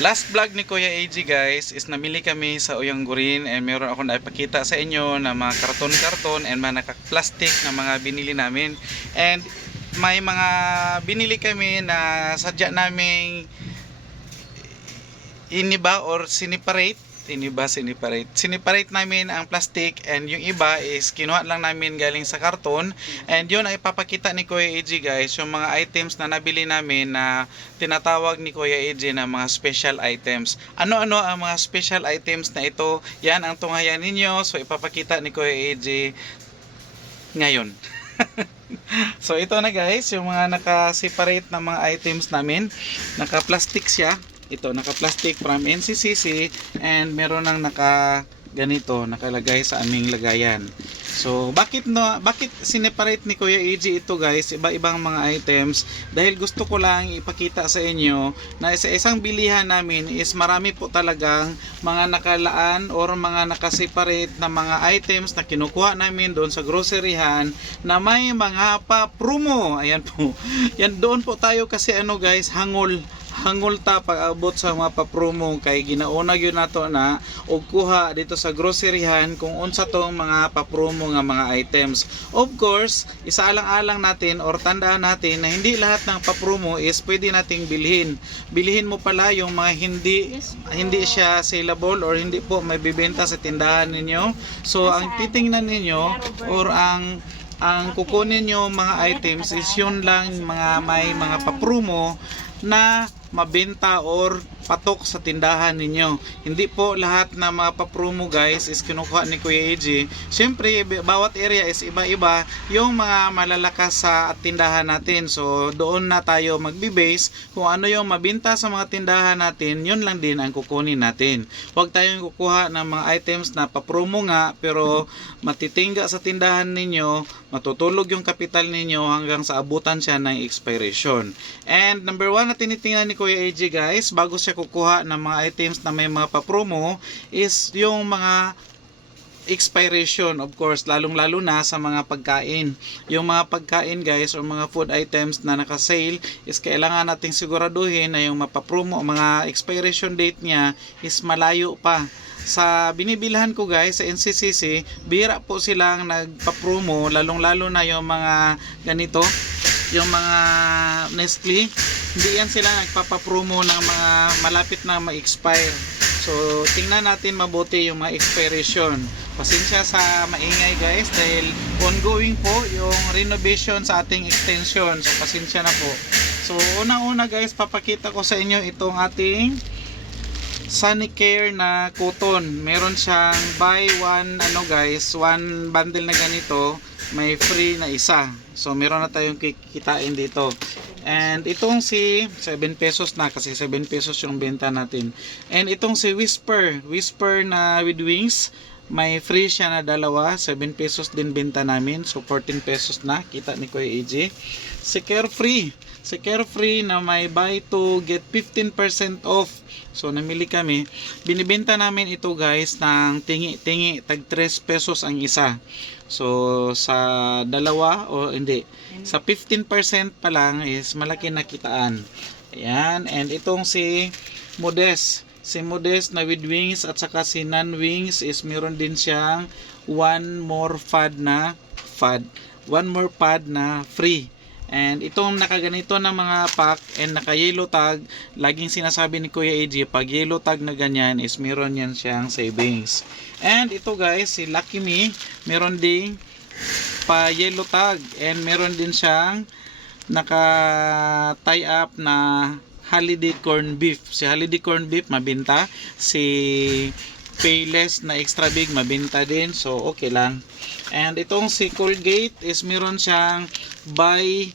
Last vlog ni Kuya AG guys is namili kami sa Uyang Gurin and meron ako naipakita sa inyo na mga karton-karton and mga naka-plastic na mga binili namin. And may mga binili kami na sadya naming iniba or siniparate namin ang plastic, and yung iba is kinuha lang namin galing sa karton. And yun ay papakita ni Kuya AG guys, yung mga items na nabili namin na tinatawag ni Kuya AG na mga special items. Ano-ano ang mga special items na ito? Yan ang tunghayan ninyo, so ipapakita ni Kuya AG ngayon. So ito na guys, yung mga naka-separate na mga items namin. Naka-plastic siya. Ito, naka-plastic from NCCC, and meron nang ganito nakalagay sa aming lagayan. So bakit sineparate ni Kuya AG ito guys, iba-ibang mga items? Dahil gusto ko lang ipakita sa inyo na sa isang bilihan namin is marami po talagang mga nakalaan or mga nakaseparate na mga items na kinukuha namin doon sa groceryhan na may mga pa-promo. Ayan po. Yan, doon po tayo kasi guys, hangol ta pag-abot sa mga pa-promo, kay ginauna yun nato na og kuha dito sa groceryhan kung unsa tong mga pa-promo nga mga items. Of course, isaalang-alang natin or tandaan natin na hindi lahat ng pa-promo is pwede nating bilhin. Bilhin mo pala yung mga hindi siya saleable or hindi po may bibenta sa tindahan ninyo. So ang titingnan ninyo or ang kukunin nyo mga items is yun lang mga may mga pa-promo na mabenta or patok sa tindahan ninyo. Hindi po lahat na mga pa-promo guys is kinukuha ni Kuya AG. Siyempre, bawat area is iba-iba yung mga malalakas sa tindahan natin. So, doon na tayo magbe-base kung ano yung mabenta sa mga tindahan natin, yun lang din ang kukunin natin. Huwag tayong kukuha ng mga items na pa-promo nga pero matitingga sa tindahan ninyo, matutulog yung kapital ninyo hanggang sa abutan siya ng expiration. And number 1 na tinitingnan ni Kuya AG guys, bago siya kukuha ng mga items na may mga pa-promo, is yung mga expiration, of course, lalong-lalo na sa mga pagkain. Yung mga pagkain guys or mga food items na naka-sale is kailangan nating siguraduhin na yung mapapromo, mga expiration date niya is malayo pa. Sa binibilhan ko guys sa NCCC, bihira po silang nagpa-promo, lalong-lalo na yung mga ganito, yung mga Nestle. Hindi yan sila nagpapapromo ng mga malapit na ma-expire. So tingnan natin mabuti yung mga expiration. Pasensya sa maingay guys dahil ongoing po yung renovation sa ating extension. So pasensya na po. So una-una guys, papakita ko sa inyo itong ating Sonicare na cotton. Meron siyang buy one guys, one bundle na ganito, may free na isa. So meron na tayong kikitain dito. And itong si 7 pesos na kasi 7 pesos yung benta natin. And itong si Whisper na with wings, may free siya na dalawa, 7 pesos din benta namin. So 14 pesos na kita ni Kuya AJ. Si Carefree na may buy to get 15% off. So namili kami. Binibenta namin ito guys ng tingi-tingi, tag 3 pesos ang isa. So sa dalawa o hindi, sa 15% pa lang is malaki na kitaan. Ayan, and itong si Modest na with wings at saka si non-wings is meron din siyang one more pad na free. And itong nakaganito na mga pack and naka yellow tag, laging sinasabi ni Kuya AJ, pag yellow tag na ganyan is meron yan siyang savings. And ito guys, si Lucky Me, meron ding pa yellow tag and meron din siyang naka tie up na holiday corn beef. Si holiday corn beef mabenta, si Payless na extra big mabenta din, so okay lang. And itong si Colgate is meron siyang buy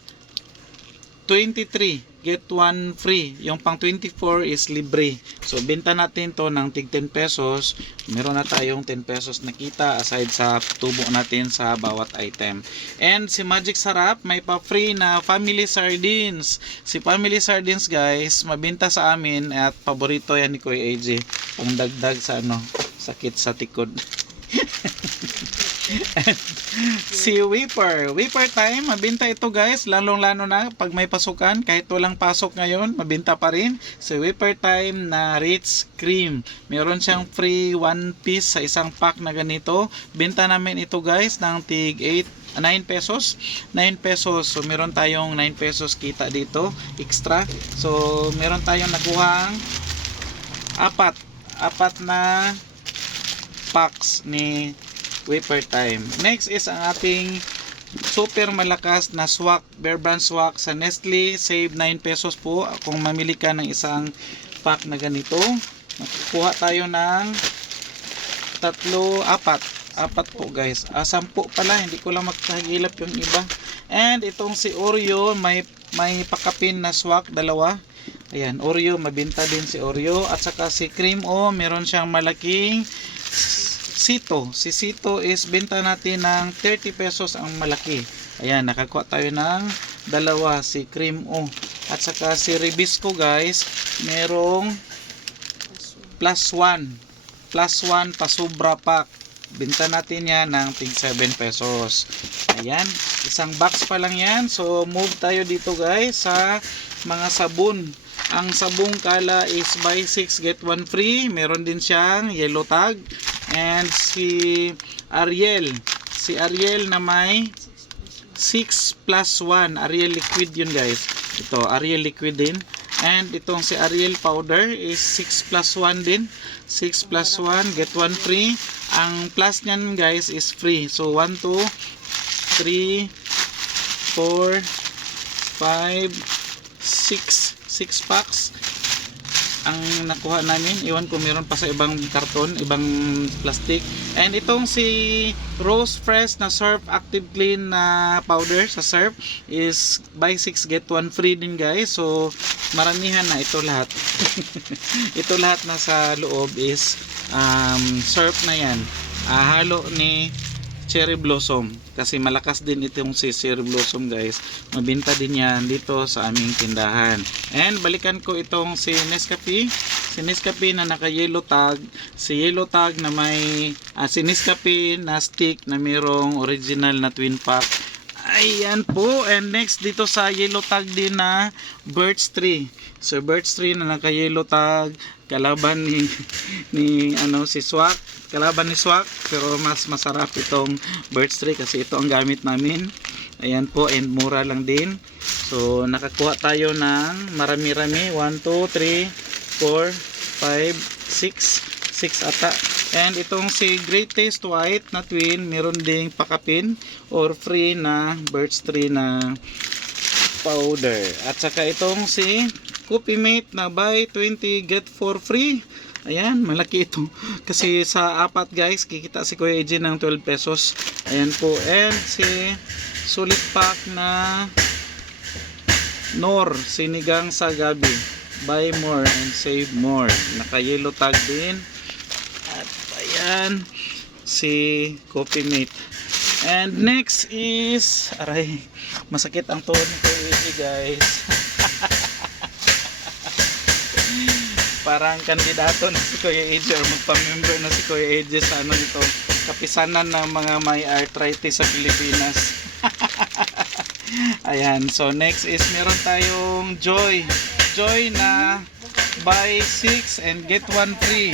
23 get 1 free. Yung pang 24 is libre. So benta natin to ng tig 10 pesos. Meron na tayong 10 pesos na kita aside sa tubo natin sa bawat item. And si Magic Sarap may pa free na family sardines. Si family sardines guys, mabenta sa amin at paborito yan ni Kuya AJ. Pang dagdag sa sakit sa tikod. Si Whipper time, mabinta ito guys, lalong-lalo na pag may pasukan, kahit walang pasok ngayon, mabinta pa rin. Si Whipper time na Ritz Cream. Meron siyang free 1 piece sa isang pack na ganito. Binta namin ito guys ng tig 9 pesos. 9 pesos. So meron tayong 9 pesos kita dito, extra. So meron tayong nakuhang apat na packs ni Whipper time. Next is ang ating super malakas na swak, Bear Brand swak sa Nestle. Save 9 pesos po kung mamili ka ng isang pack na ganito. Makukuha tayo ng apat po guys. 10 pala, hindi ko lang makahilap yung iba. And itong si Oreo, may pakapin na swak, dalawa. Ayan, Oreo, mabinta din si Oreo. At saka si Cream O, meron siyang malaking Sito. Si Sito is benta natin ng 30 pesos ang malaki. Ayan, nakakuha tayo ng dalawa, si Cream O. At saka si Ribisco guys, merong plus 1 pasubra pack. Benta natin yan ng tig 7 pesos. Ayan, isang box pa lang yan. So move tayo dito guys sa mga sabon. Ang sabong Kala is buy 6 get 1 free. Meron din siyang yellow tag. And si Ariel na may 6 plus 1 Ariel liquid yun guys. Ito Ariel liquid din. And itong si Ariel powder is 6 plus 1 din. 6 plus 1 get 1 free. Ang plus nyan guys is free. So 1, 2, 3, 4, 5, 6 packs ang nakuha namin. Iwan ko meron pa sa ibang karton, ibang plastic. And itong si Rose Fresh na Surf Active Clean na powder sa Surf is buy 6 get 1 free din guys. So maramihan na ito lahat. Ito lahat na sa loob is Surf na yan. Halo ni Cherry Blossom. Kasi malakas din itong si Cherry Blossom guys. Mabinta din yan dito sa aming tindahan. And balikan ko itong si Nescafe. Si Nescafe na naka yellow tag. Si yellow tag na may si Nescafe na stick na mayroong original na twin pack. Ayan po. And next dito sa yellow tag din na Birch Tree. So Birch Tree na naka yellow tag. Kalaban ni si Swak. Kalaban ni Swak, pero mas masarap itong Birch Tree kasi ito ang gamit namin. Ayan po, and mura lang din. So nakakuha tayo ng marami-rami. 1, 2, 3, 4, 5, 6 ata. And itong si Great Taste White na twin, meron ding pakapin or free na Birch Tree na powder. At saka itong si Coffee Mate na buy 20 get 4 free. Ayan, malaki ito. Kasi sa apat guys, kikita si Kuya AJ ng 12 pesos. Ayan po. And si sulit pack na Nor, sinigang sa gabi. Buy more and save more. Naka yellow tag din. At ayan, si Coffee Mate. And next is, aray, masakit ang tuhod ni Kuya AJ guys. Parang kandidato na si Kuya AJ or magpa-member na si Kuya AJ sa ano nito, kapisanan ng mga may arthritis sa Pilipinas. Ayan, so next is meron tayong Joy na buy 6 and get 1 free.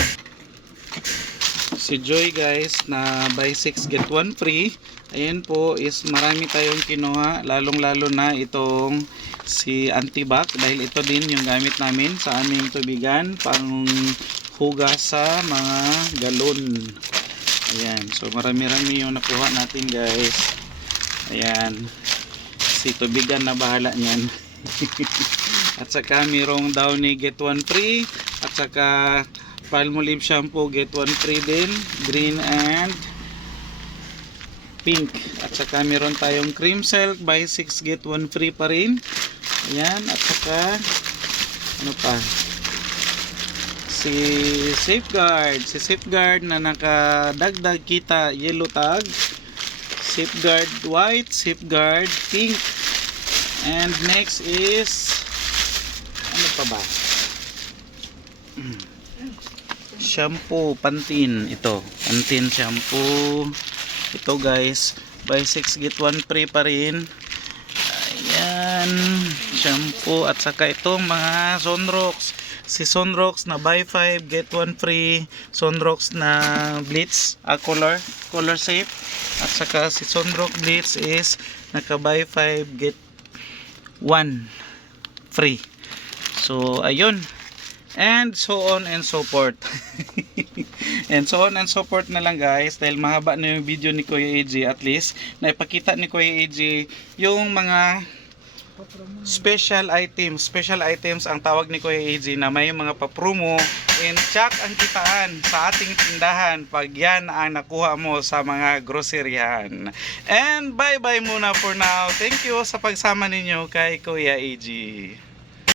Si Joy guys na buy 6 get 1 free. Ayan po is marami tayong kinuha, lalong lalo na itong si Antibac dahil ito din yung gamit namin sa aming tubigan pang hugas sa mga galon. Ayan, so marami-rami yung nakuha natin guys. Ayan, si tubigan na bahala niyan. At saka mayroong Downy get 1 free. At saka Palmolive shampoo get 1 free din, green and pink. At saka meron tayong Cream Silk buy 6 get 1 free pa rin. Ayan, at saka ano pa, si Safeguard na nakadagdag kita yellow tag, Safeguard white, Safeguard pink. And next is ano pa ba, shampoo Pantene. Ito Pantene shampoo. Ito guys, buy 6 get 1 free pa rin. Ayan, shampoo at saka itong mga Sunrocks. Si Sunrocks na buy 5 get 1 free. Sunrocks na Blitz, color safe. At saka si Sunrock Blitz is naka buy 5 get 1 free. So ayun. And so on and so forth. And so on and so forth na lang guys, dahil mahaba na yung video ni Kuya AJ. At least naipakita ni Kuya AJ yung mga special items ang tawag ni Kuya AJ, na may mga papromo and tsak ang kitaan sa ating tindahan pag yan ang nakuha mo sa mga groceryahan. And bye bye muna for now. Thank you sa pagsama ninyo kay Kuya AJ.